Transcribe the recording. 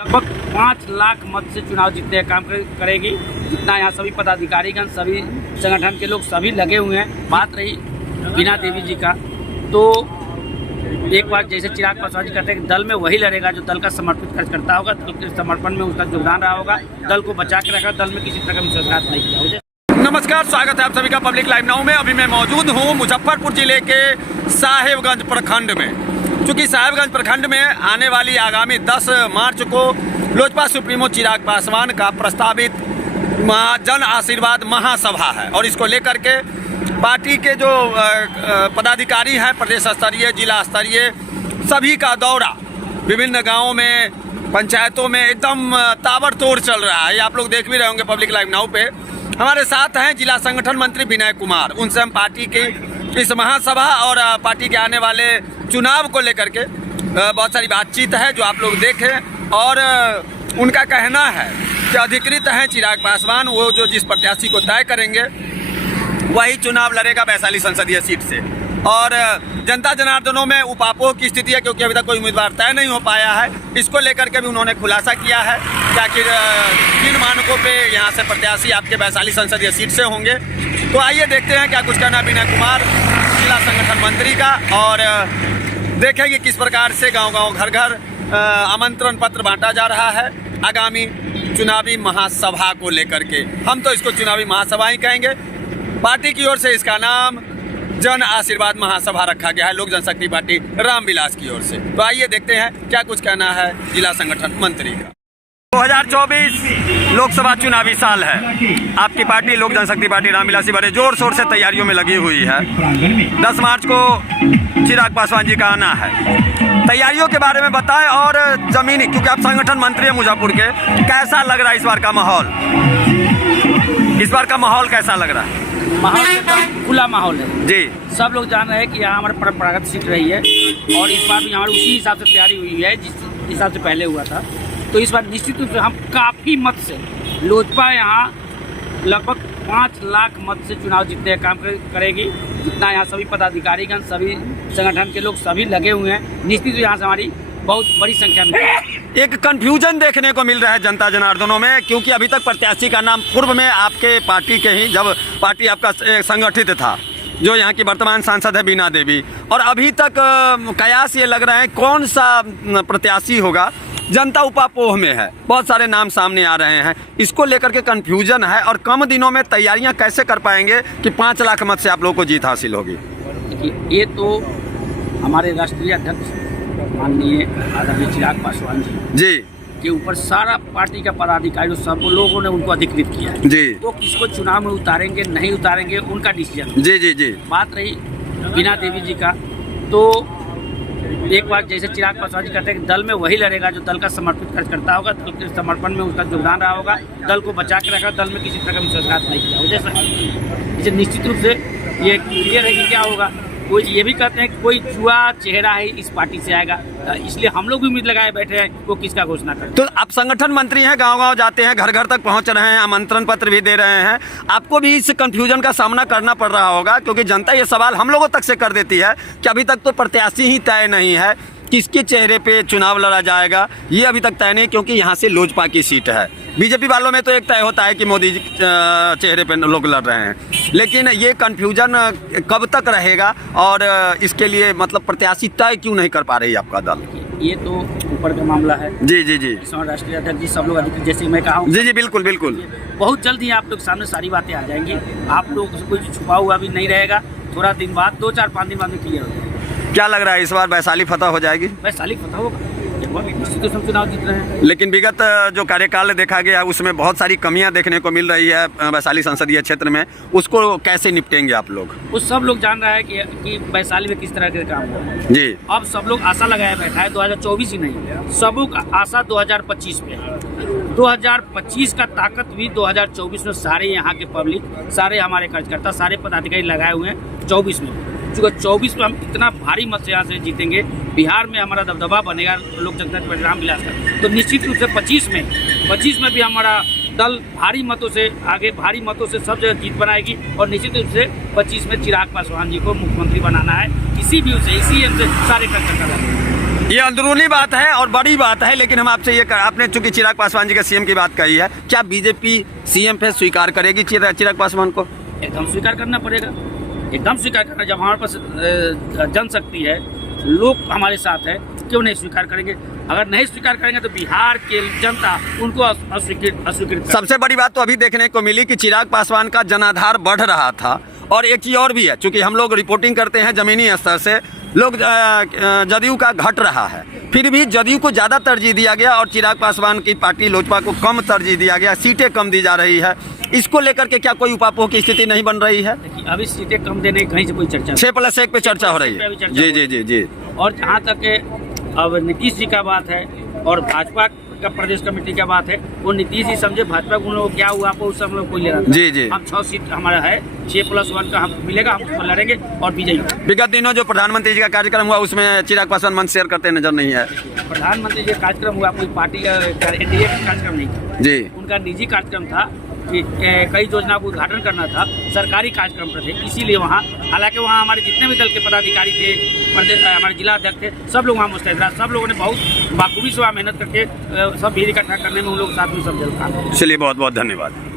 लगभग 5 लाख मत से चुनाव जीतने का काम करेगी। जितना यहाँ सभी पदाधिकारीगण, सभी संगठन के लोग सभी लगे हुए हैं। बात रही बीना देवी जी का, तो एक बार जैसे चिराग पासवान जी कहते हैं कि दल में वही लड़ेगा जो दल का समर्पित खर्च करता होगा, दल के समर्पण में उसका योगदान रहा होगा, दल को बचा के रखा, दल में किसी तरह का विश्वासघात नहीं किया होगा। नमस्कार, स्वागत है आप सभी का पब्लिक लाइव नाउ में। अभी मैं मौजूद हूँ मुजफ्फरपुर जिले के साहेबगंज प्रखंड में। चूँकि साहेबगंज प्रखंड में आने वाली आगामी 10 मार्च को लोजपा सुप्रीमो चिराग पासवान का प्रस्तावित जन आशीर्वाद महासभा है और इसको लेकर के पार्टी के जो पदाधिकारी हैं, प्रदेश स्तरीय, जिला स्तरीय, सभी का दौरा विभिन्न गांवों में, पंचायतों में एकदम ताबड़तोड़ चल रहा है। ये आप लोग देख भी रहे होंगे पब्लिक लाइव नाउ पे। हमारे साथ हैं जिला संगठन मंत्री विनय कुमार। उनसे हम पार्टी की इस महासभा और पार्टी के आने वाले चुनाव को लेकर के बहुत सारी बातचीत है जो आप लोग देखें। और उनका कहना है कि अधिकृत हैं चिराग पासवान, वो जो जिस प्रत्याशी को तय करेंगे वही चुनाव लड़ेगा वैशाली संसदीय सीट से। और जनता जनार्दनों में उपापोह की स्थिति है क्योंकि अभी तक कोई उम्मीदवार तय नहीं हो पाया है। इसको लेकर के भी उन्होंने खुलासा किया है कि आखिर किन मानकों पे यहाँ से प्रत्याशी आपके वैशाली संसदीय सीट से होंगे। तो आइए देखते हैं क्या कुछ कहना है विनय कुमार, जिला संगठन मंत्री का, और देखेंगे किस प्रकार से गाँव-गाँव, घर-घर आमंत्रण पत्र बांटा जा रहा है आगामी चुनावी महासभा को लेकर के। हम तो इसको चुनावी महासभा ही कहेंगे। पार्टी की ओर से इसका नाम जन आशीर्वाद महासभा रखा गया है, लोक जनशक्ति पार्टी रामविलास की ओर से। तो आइए देखते हैं क्या कुछ कहना है जिला संगठन मंत्री का। 2024 लोकसभा चुनावी साल है। आपकी पार्टी लोक जनशक्ति पार्टी रामविलासी बड़े जोर शोर से तैयारियों में लगी हुई है। 10 मार्च को चिराग पासवान जी का आना है। तैयारियों के बारे में बताएं और जमीनी, क्योंकि आप संगठन मंत्री हैं मुजफ्फरपुर के, कैसा लग रहा है इस बार का माहौल? इस बार का माहौल कैसा लग रहा है? माहौल एकदम खुला माहौल है जी। सब लोग जान रहे हैं कि यहाँ हमारे परंपरागत सीट रही है और इस बार भी हमारी उसी हिसाब से तैयारी हुई है जिस हिसाब से पहले हुआ था। तो इस बार निश्चित रूप से हम काफ़ी मत से लोजपा यहाँ लगभग 5 लाख मत से चुनाव जीतने का काम करेगी। जितना यहाँ सभी पदाधिकारीगण, सभी संगठन के लोग सभी लगे हुए हैं, निश्चित रूप यहाँ से हमारी बहुत बड़ी संख्या में। एक कंफ्यूजन देखने को मिल रहा है जनता जनार्दनों में, क्योंकि अभी तक प्रत्याशी का नाम पूर्व में आपके पार्टी के ही, जब पार्टी आपका संगठित था, जो यहाँ की वर्तमान सांसद है बीना देवी, और अभी तक कयास ये लग रहा है कौन सा प्रत्याशी होगा। जनता उपापोह में है, बहुत सारे नाम सामने आ रहे हैं, इसको लेकर के कंफ्यूजन है। और कम दिनों में तैयारियां कैसे कर पाएंगे कि 5 लाख मत से आप लोगों को जीत हासिल होगी? देखिए, ये तो हमारे राष्ट्रीय अध्यक्ष माननीय आदरणीय चिराग पासवान जी के ऊपर सारा पार्टी का पदाधिकारी, सब लोगों ने उनको अधिकृत किया है जी। तो किसको चुनाव में उतारेंगे नहीं उतारेंगे उनका डिसीजन जी जी जी। बात रही बीना देवी जी का, तो एक बार जैसे चिराग पासवान जी कहते हैं कि दल में वही लड़ेगा जो दल का समर्पित खर्च करता होगा, दल के समर्पण में उसका योगदान रहा होगा, दल को बचा के रखा, दल में किसी तरह का विश्वासघात नहीं किया होगा। जैसे निश्चित रूप से ये क्लियर है कि क्या होगा। कोई ये भी कहते हैं कि कोई जुआ चेहरा है इस पार्टी से आएगा, इसलिए हम लोग भी उम्मीद लगाए बैठे हैं वो किसका घोषणा करें। तो आप संगठन मंत्री हैं, गांव-गांव जाते हैं, घर-घर तक पहुंच रहे हैं, आमंत्रण पत्र भी दे रहे हैं, आपको भी इस कंफ्यूजन का सामना करना पड़ रहा होगा, क्योंकि जनता ये सवाल हम लोगों तक से कर देती है कि अभी तक तो प्रत्याशी ही तय नहीं है, किसके चेहरे पे चुनाव लड़ा जाएगा ये अभी तक तय नहीं, क्योंकि यहाँ से लोजपा की सीट है। बीजेपी वालों में तो एक तय होता है कि मोदी जी चेहरे पे लोग लड़ रहे हैं, लेकिन ये कन्फ्यूजन कब तक रहेगा और इसके लिए मतलब प्रत्याशी तय क्यों नहीं कर पा रही आपका दल? ये तो ऊपर का मामला है। जी जी जी। राष्ट्रीय अध्यक्ष जी सब लोग अधिकृत, जैसे मैं कहा हूँ। जी जी, बिल्कुल बिल्कुल। बहुत जल्द ही आप लोग सामने सारी बातें आ जाएंगी। आप लोग से कुछ छुपा हुआ भी नहीं रहेगा। थोड़ा दिन बाद, 2-4-5 दिन बाद में क्लियर हो जाएगा। क्या लग रहा है इस बार वैशाली फतह हो जाएगी? वैशाली फतह होगा, चुनाव जीत रहे हैं। लेकिन विगत जो कार्यकाल देखा गया उसमें बहुत सारी कमियां देखने को मिल रही है वैशाली संसदीय क्षेत्र में, उसको कैसे निपटेंगे आप लोग? वो सब लोग जान रहा है कि वैशाली में किस तरह के काम हो रहा है जी। अब सब लोग आशा लगाया बैठा है 2024 ही नहीं, सब लोग आशा 2025 पे है। 2025 का ताकत भी 2024 में सारे यहाँ के पब्लिक, सारे हमारे कार्यकर्ता, सारे पदाधिकारी लगाए हुए हैं 24 में। चूँकि 24 में हम इतना भारी मत से यहाँ से जीतेंगे, बिहार में हमारा दबदबा बनेगा लोक जनता पार्टी रामविलास का, तो निश्चित रूप से 25 में भी हमारा दल भारी मतों से आगे, भारी मतों से सब जगह जीत बनाएगी। और निश्चित रूप से 25 में चिराग पासवान जी को मुख्यमंत्री बनाना है। इसी व्यू से, इसी एम से सारे कार्यकर्ता ये अंदरूनी बात है और बड़ी बात है, लेकिन हम आपसे ये आपने चूंकि चिराग पासवान जी का सीएम की बात कही है, क्या बीजेपी सीएम पे स्वीकार करेगी चिराग पासवान को? एकदम स्वीकार करना पड़ेगा, एकदम स्वीकार करना। जब हमारे पास जनशक्ति है, लोग हमारे साथ है, क्यों नहीं स्वीकार करेंगे? अगर नहीं स्वीकार करेंगे तो बिहार के जनता उनको अस्वीकृत। सबसे बड़ी बात तो अभी देखने को मिली कि चिराग पासवान का जनाधार बढ़ रहा था, और एक चीज और भी है, चूंकि हम लोग रिपोर्टिंग करते हैं जमीनी स्तर से, लोग जदयू का घट रहा है, फिर भी जदयू को ज्यादा तरजीह दिया गया और चिराग पासवान की पार्टी लोजपा को कम तरजीह दिया गया, सीटें कम दी जा रही है। इसको लेकर के क्या कोई उपापोह की स्थिति नहीं बन रही है? अभी सीटें कम देने की कहीं से कोई चर्चा 6+1 पे चर्चा हो रही है। जी जी जी जी। और जहाँ तक अब नीतीश जी का बात है और भाजपा का प्रदेश कमेटी का बात है, वो नीतीश जी समझे भाजपा को उन लोग क्या हुआ आपको उससे हम लोग कोई ले रहा था। जी जी। हम 6 सीट हमारा है, 6+1 का हम मिलेगा, हम उसको लड़ेंगे और विजयी। विगत दिनों जो प्रधानमंत्री जी का कार्यक्रम हुआ उसमें चिराग पासवान मंच शेयर करते नजर नहीं है। प्रधानमंत्री जी का कार्यक्रम हुआ, कोई पार्टी का एनडीए का कार्यक्रम नहीं था जी, उनका निजी कार्यक्रम था कि कई योजना का उद्घाटन करना था, सरकारी कार्यक्रम पर थे, इसीलिए वहाँ, हालांकि वहाँ हमारे जितने भी दल के पदाधिकारी थे, प्रदेश हमारे जिला अध्यक्ष थे, सब लोग वहाँ मुस्तैद रहे, सब लोगों ने बहुत बाखूबी से वहाँ मेहनत करके सब भीड़ इकट्ठा करने में उन लोग साथ में सब जल काम। चलिए बहुत बहुत धन्यवाद।